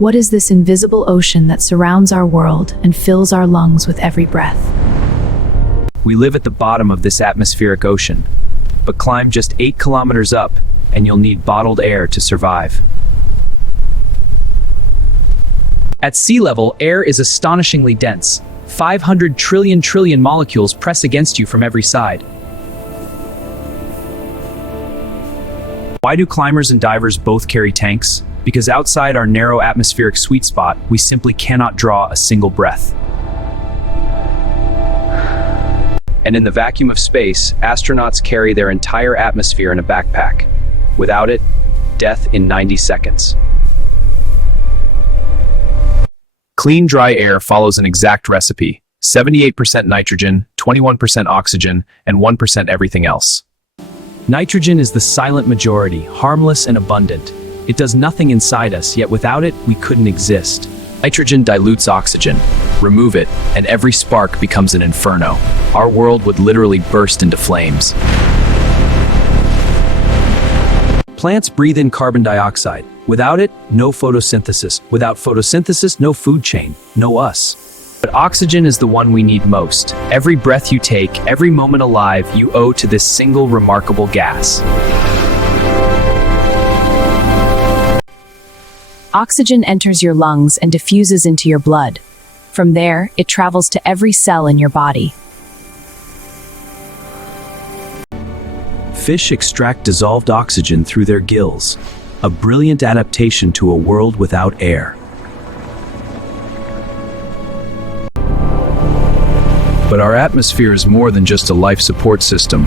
What is this invisible ocean that surrounds our world and fills our lungs with every breath? We live at the bottom of this atmospheric ocean, but climb just 8 kilometers up and you'll need bottled air to survive. At sea level, air is astonishingly dense. 500 trillion molecules press against you from every side. Why do climbers and divers both carry tanks? Because outside our narrow atmospheric sweet spot, we simply cannot draw a single breath. And in the vacuum of space, astronauts carry their entire atmosphere in a backpack. Without it, death in 90 seconds. Clean, dry air follows an exact recipe: 78% nitrogen, 21% oxygen, and 1% everything else. Nitrogen is the silent majority, harmless and abundant. It does nothing inside us, yet without it, we couldn't exist. Nitrogen dilutes oxygen. Remove it, and every spark becomes an inferno. Our world would literally burst into flames. Plants breathe in carbon dioxide. Without it, no photosynthesis. Without photosynthesis, no food chain, no us. But oxygen is the one we need most. Every breath you take, every moment alive, you owe to this single remarkable gas. Oxygen enters your lungs and diffuses into your blood. From there, it travels to every cell in your body. Fish extract dissolved oxygen through their gills, a brilliant adaptation to a world without air. But our atmosphere is more than just a life support system.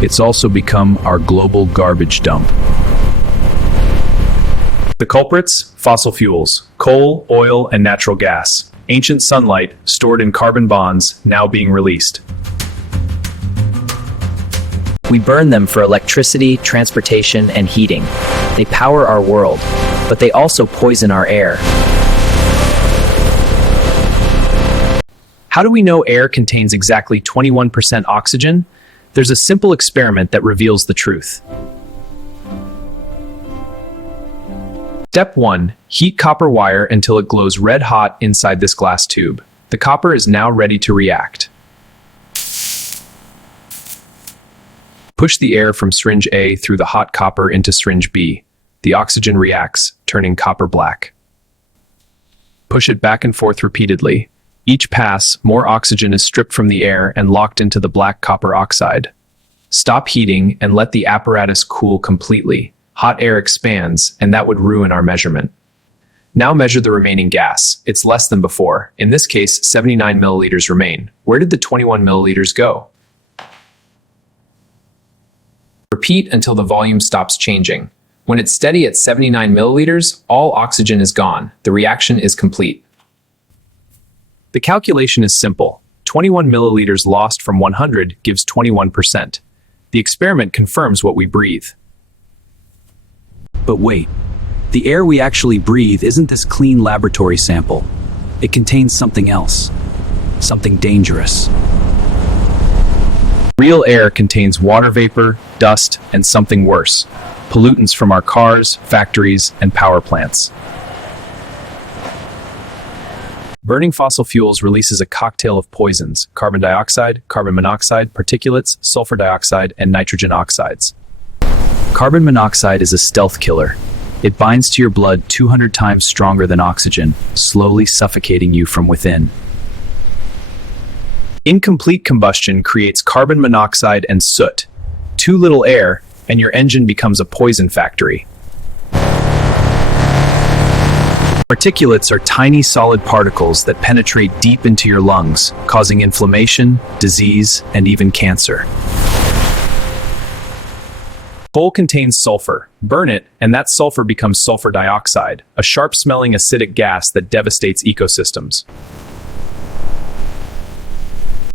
It's also become our global garbage dump. The culprits? Fossil fuels, coal, oil, and natural gas. Ancient sunlight, stored in carbon bonds, now being released. We burn them for electricity, transportation, and heating. They power our world, but they also poison our air. How do we know air contains exactly 21% oxygen? There's a simple experiment that reveals the truth. Step 1. Heat copper wire until it glows red hot inside this glass tube. The copper is now ready to react. Push the air from syringe A through the hot copper into syringe B. The oxygen reacts, turning copper black. Push it back and forth repeatedly. Each pass, more oxygen is stripped from the air and locked into the black copper oxide. Stop heating and let the apparatus cool completely. Hot air expands, and that would ruin our measurement. Now measure the remaining gas. It's less than before. In this case, 79 milliliters remain. Where did the 21 milliliters go? Repeat until the volume stops changing. When it's steady at 79 milliliters, all oxygen is gone. The reaction is complete. The calculation is simple. 21 milliliters lost from 100 gives 21%. The experiment confirms what we breathe. But wait, the air we actually breathe isn't this clean laboratory sample. It contains something else, something dangerous. Real air contains water vapor, dust, and something worse, pollutants from our cars, factories, and power plants. Burning fossil fuels releases a cocktail of poisons: carbon dioxide, carbon monoxide, particulates, sulfur dioxide, and nitrogen oxides. Carbon monoxide is a stealth killer. It binds to your blood 200 times stronger than oxygen, slowly suffocating you from within. Incomplete combustion creates carbon monoxide and soot. Too little air, and your engine becomes a poison factory. Particulates are tiny solid particles that penetrate deep into your lungs, causing inflammation, disease, and even cancer. Coal contains sulfur. Burn it, and that sulfur becomes sulfur dioxide, a sharp-smelling acidic gas that devastates ecosystems.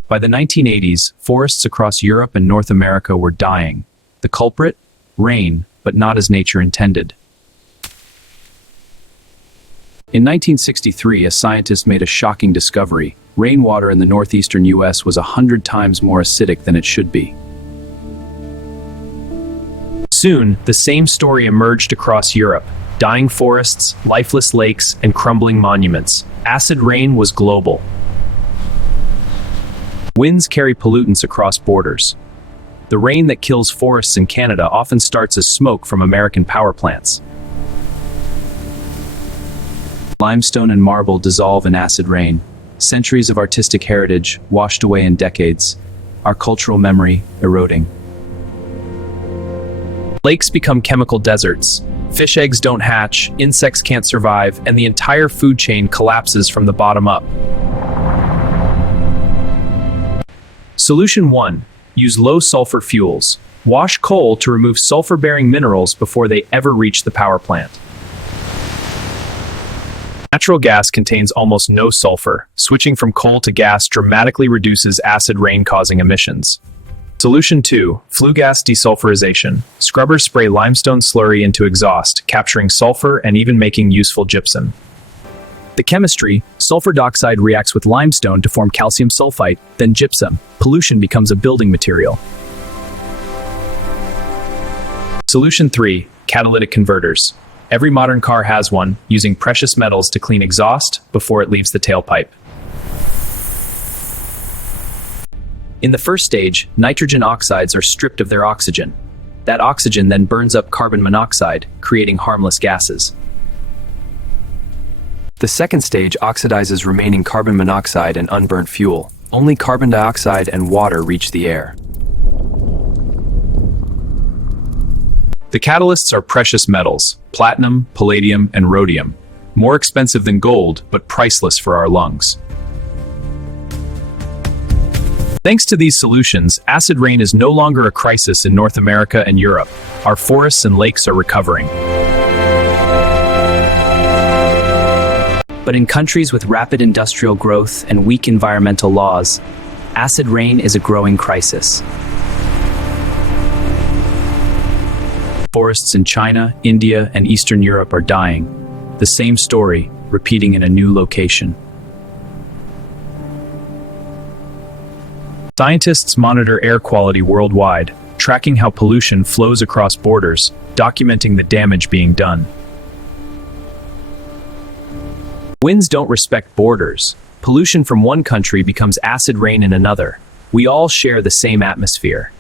By the 1980s, forests across Europe and North America were dying. The culprit? Rain, but not as nature intended. In 1963, a scientist made a shocking discovery. Rainwater in the northeastern US was 100 times more acidic than it should be. Soon, the same story emerged across Europe. dying forests, lifeless lakes, and crumbling monuments. Acid rain was global. Winds carry pollutants across borders. The rain that kills forests in Canada often starts as smoke from American power plants. Limestone and marble dissolve in acid rain. Centuries of artistic heritage washed away in decades. Our cultural memory eroding. Lakes become chemical deserts. Fish eggs don't hatch, insects can't survive, and the entire food chain collapses from the bottom up. Solution 1. Use low-sulfur fuels. Wash coal to remove sulfur-bearing minerals before they ever reach the power plant. Natural gas contains almost no sulfur. Switching from coal to gas dramatically reduces acid rain-causing emissions. Solution 2. Flue gas desulfurization. Scrubbers spray limestone slurry into exhaust, capturing sulfur and even making useful gypsum. The chemistry: sulfur dioxide reacts with limestone to form calcium sulfite, then gypsum. Pollution becomes a building material. Solution 3. Catalytic converters. Every modern car has one, using precious metals to clean exhaust before it leaves the tailpipe. In the first stage, nitrogen oxides are stripped of their oxygen. That oxygen then burns up carbon monoxide, creating harmless gases. The second stage oxidizes remaining carbon monoxide and unburnt fuel. Only carbon dioxide and water reach the air. The catalysts are precious metals: platinum, palladium, and rhodium. More expensive than gold, but priceless for our lungs. Thanks to these solutions, acid rain is no longer a crisis in North America and Europe. Our forests and lakes are recovering. But in countries with rapid industrial growth and weak environmental laws, acid rain is a growing crisis. Forests in China, India, and Eastern Europe are dying. The same story, repeating in a new location. Scientists monitor air quality worldwide, tracking how pollution flows across borders, documenting the damage being done. Winds don't respect borders. Pollution from one country becomes acid rain in another. We all share the same atmosphere.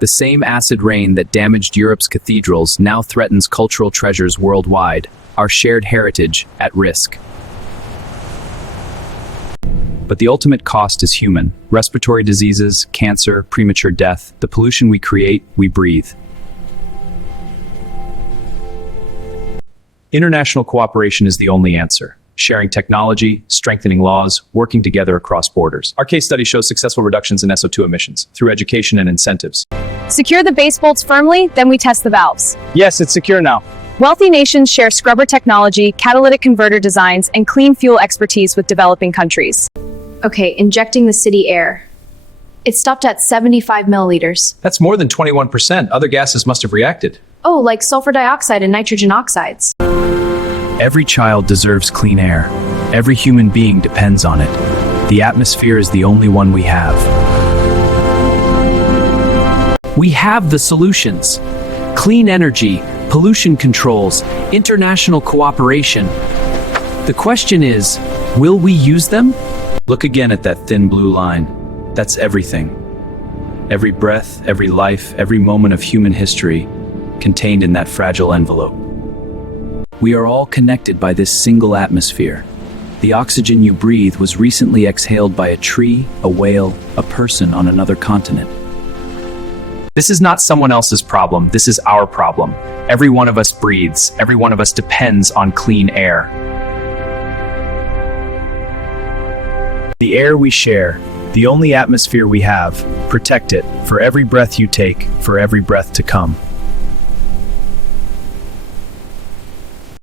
The same acid rain that damaged Europe's cathedrals now threatens cultural treasures worldwide, our shared heritage at risk. But the ultimate cost is human. Respiratory diseases, cancer, premature death, the pollution we create, we breathe. International cooperation is the only answer. Sharing technology, strengthening laws, working together across borders. Our case study shows successful reductions in SO2 emissions through education and incentives. Secure the base bolts firmly, then we test the valves. Yes, it's secure now. Wealthy nations share scrubber technology, catalytic converter designs, and clean fuel expertise with developing countries. Okay, injecting the city air. It stopped at 75 milliliters. That's more than 21%. Other gases must have reacted. Oh, like sulfur dioxide and nitrogen oxides. Every child deserves clean air. Every human being depends on it. The atmosphere is the only one we have. We have the solutions. Clean energy, pollution controls, international cooperation. The question is, will we use them? Look again at that thin blue line. That's everything. Every breath, every life, every moment of human history contained in that fragile envelope. We are all connected by this single atmosphere. The oxygen you breathe was recently exhaled by a tree, a whale, a person on another continent. This is not someone else's problem, this is our problem. Every one of us breathes, every one of us depends on clean air. The air we share, the only atmosphere we have, protect it, for every breath you take, for every breath to come.